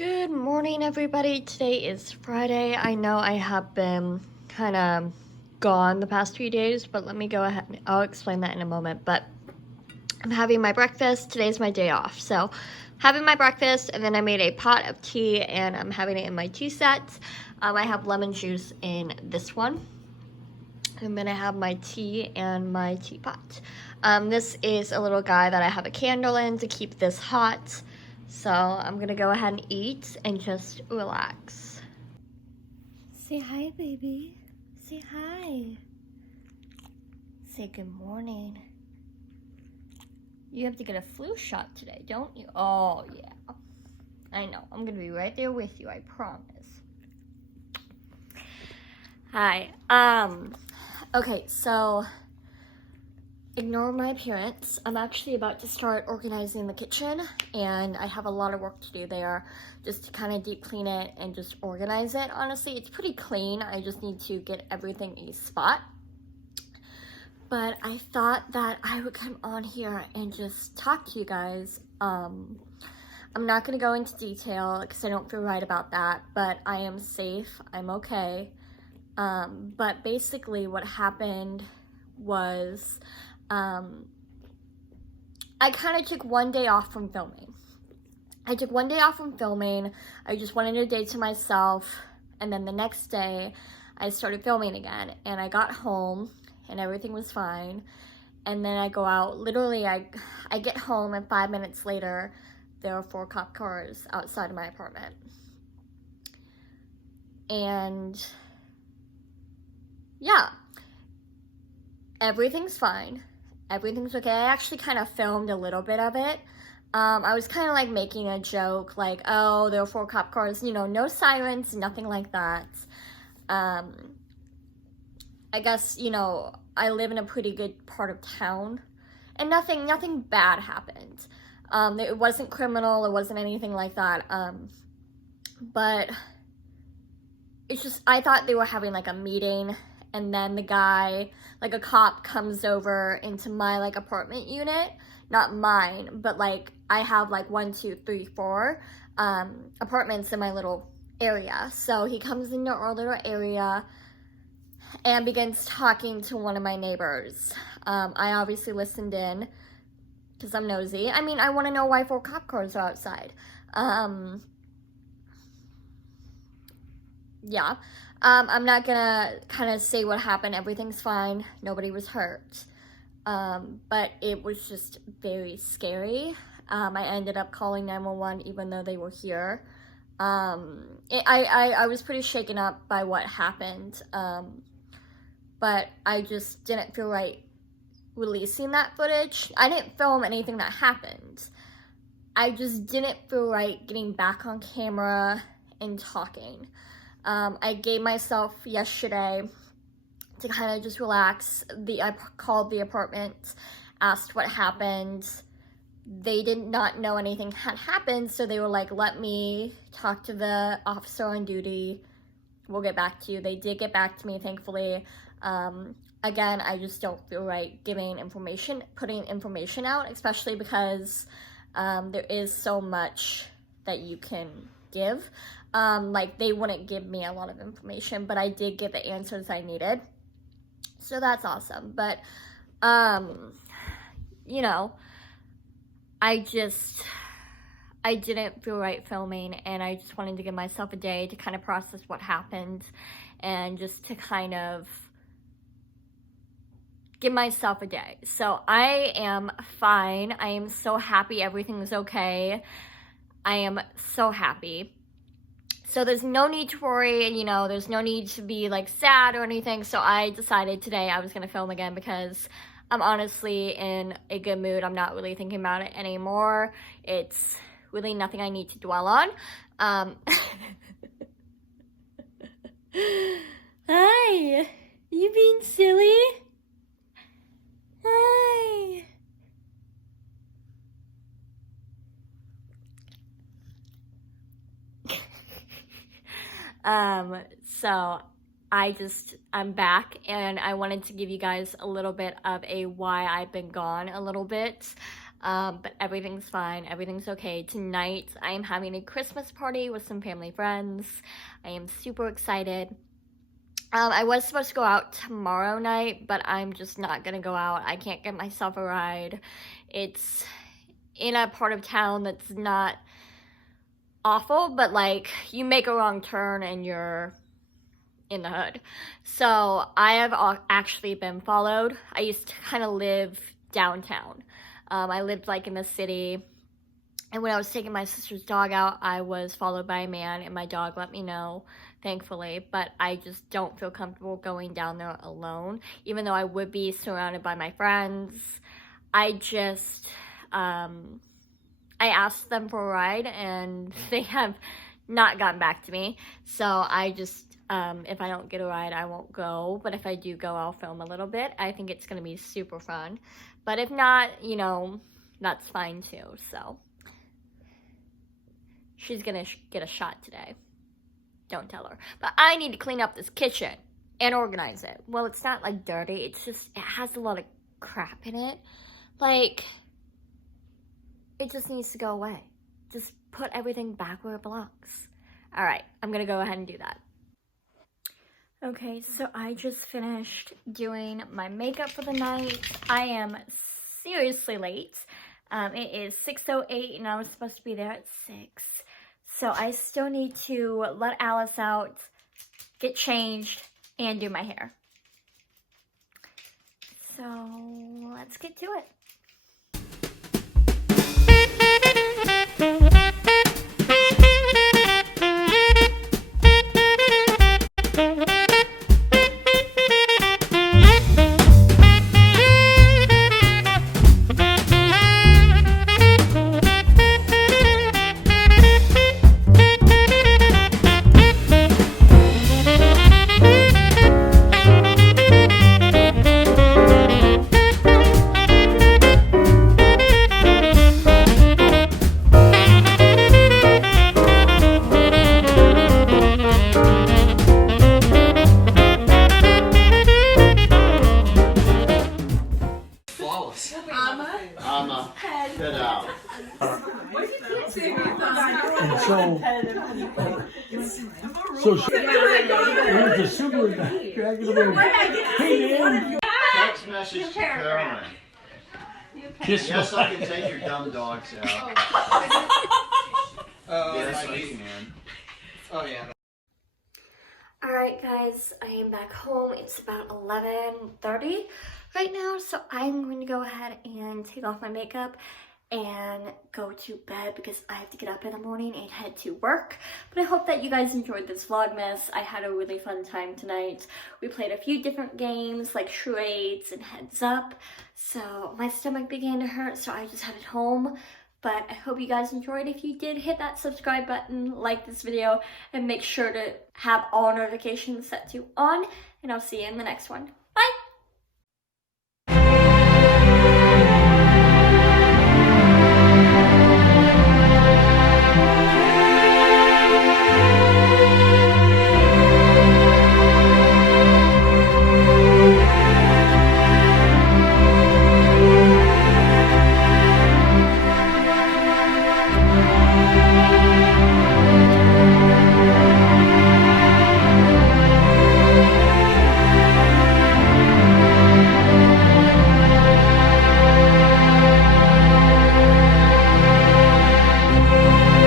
Good morning, everybody. Today is Friday. I know I have been kind of gone the past few days, but let me go ahead and I'll explain that in a moment. But I'm having my breakfast. Today's my day off. So having my breakfast, and then I made a pot of tea and I'm having it in my tea set. I have lemon juice in this one. I'm gonna have my tea and my teapot. This is a little guy that I have a candle in to keep this hot. So I'm gonna go ahead and eat and just relax. Say hi, baby. Say hi. Say good morning. You have to get a flu shot today, don't you? Oh, yeah. I know. I'm gonna be right there with you, I promise. Hi. Okay, so ignore my appearance. I'm actually about to start organizing the kitchen, and I have a lot of work to do there just to kind of deep clean it and just organize it. Honestly, it's pretty clean. I just need to get everything in a spot. But I thought that I would come on here and just talk to you guys. I'm not going to go into detail because I don't feel right about that, but I am safe. I'm okay. But basically what happened was I kind of took one day off from filming. I just wanted a day to myself, and then the next day I started filming again, and I got home and everything was fine. And then I go out, literally I get home, and 5 minutes later there are 4 cop cars outside of my apartment. And yeah, everything's fine. Everything's okay. I actually kind of filmed a little bit of it. I was kind of like making a joke, like, oh, there are 4 cop cars, you know, no sirens, nothing like that. I guess, you know, I live in a pretty good part of town, and nothing bad happened. It wasn't criminal, it wasn't anything like that. But it's just, I thought they were having like a meeting, and then the guy, like a cop, comes over into my like apartment unit, not mine, but like I have like 1, 2, 3, 4 apartments in my little area. So he comes into our little area and begins talking to one of my neighbors. I obviously listened in because I'm nosy. I mean, I want to know why 4 cop cars are outside. Yeah. I'm not gonna kind of say what happened. Everything's fine. Nobody was hurt. But it was just very scary. I ended up calling 911 even though they were here. I was pretty shaken up by what happened. But I just didn't feel right releasing that footage. I didn't film anything that happened. I just didn't feel right getting back on camera and talking. I gave myself yesterday to kind of just relax. I called the apartment, asked what happened. They did not know anything had happened, so they were like, let me talk to the officer on duty. We'll get back to you. They did get back to me, thankfully. Again, I just don't feel right putting information out, especially because there is so much that you can give. Like, they wouldn't give me a lot of information, but I did get the answers I needed. So that's awesome. But, you know, I didn't feel right filming, and I just wanted to give myself a day to kind of process what happened and just to kind of give myself a day. So I am fine. I am so happy everything's okay. I am so happy. So there's no need to worry, you know, there's no need to be like sad or anything. So I decided today I was going to film again because I'm honestly in a good mood. I'm not really thinking about it anymore. It's really nothing I need to dwell on. Hi, you being silly? Hi. So I'm back, and I wanted to give you guys a little bit of a why I've been gone a little bit. but everything's fine, everything's okay. Tonight, I am having a Christmas party with some family friends. I am super excited. I was supposed to go out tomorrow night, but I'm just not gonna go out. I can't get myself a ride. It's in a part of town that's not awful, but like you make a wrong turn and you're in the hood. So I have actually been followed. I used to kind of live downtown. I lived like in the city, and when I was taking my sister's dog out, I was followed by a man, and my dog let me know, thankfully, but I just don't feel comfortable going down there alone, even though I would be surrounded by my friends. I just, I asked them for a ride, and they have not gotten back to me, so I just, if I don't get a ride, I won't go, but if I do go, I'll film a little bit. I think it's gonna be super fun, but if not, you know, that's fine too, so. She's gonna get a shot today. Don't tell her. But I need to clean up this kitchen and organize it. Well, it's not like dirty, it's just, it has a lot of crap in it. Like, it just needs to go away. Just put everything back where it belongs. All right, I'm gonna go ahead and do that. Okay, so I just finished doing my makeup for the night. I am seriously late. It is 6:08 and I was supposed to be there at 6. So I still need to let Alice out, get changed, and do my hair. So let's get to it. Get out. And so she went to super dragging away. Hey man. Text message to Karen. Kiss Yes, my I can take your dumb dogs out. Yes, I can. Oh yeah. Alright guys, I am back home. It's about 11:30 right now, so I'm going to go ahead and take off my makeup and go to bed because I have to get up in the morning and head to work. But I hope that you guys enjoyed this Vlogmas. I had a really fun time tonight. We played a few different games like charades and heads up. So my stomach began to hurt, so I just headed home. But I hope you guys enjoyed. If you did, hit that subscribe button, like this video, and make sure to have all notifications set to on. And I'll see you in the next one.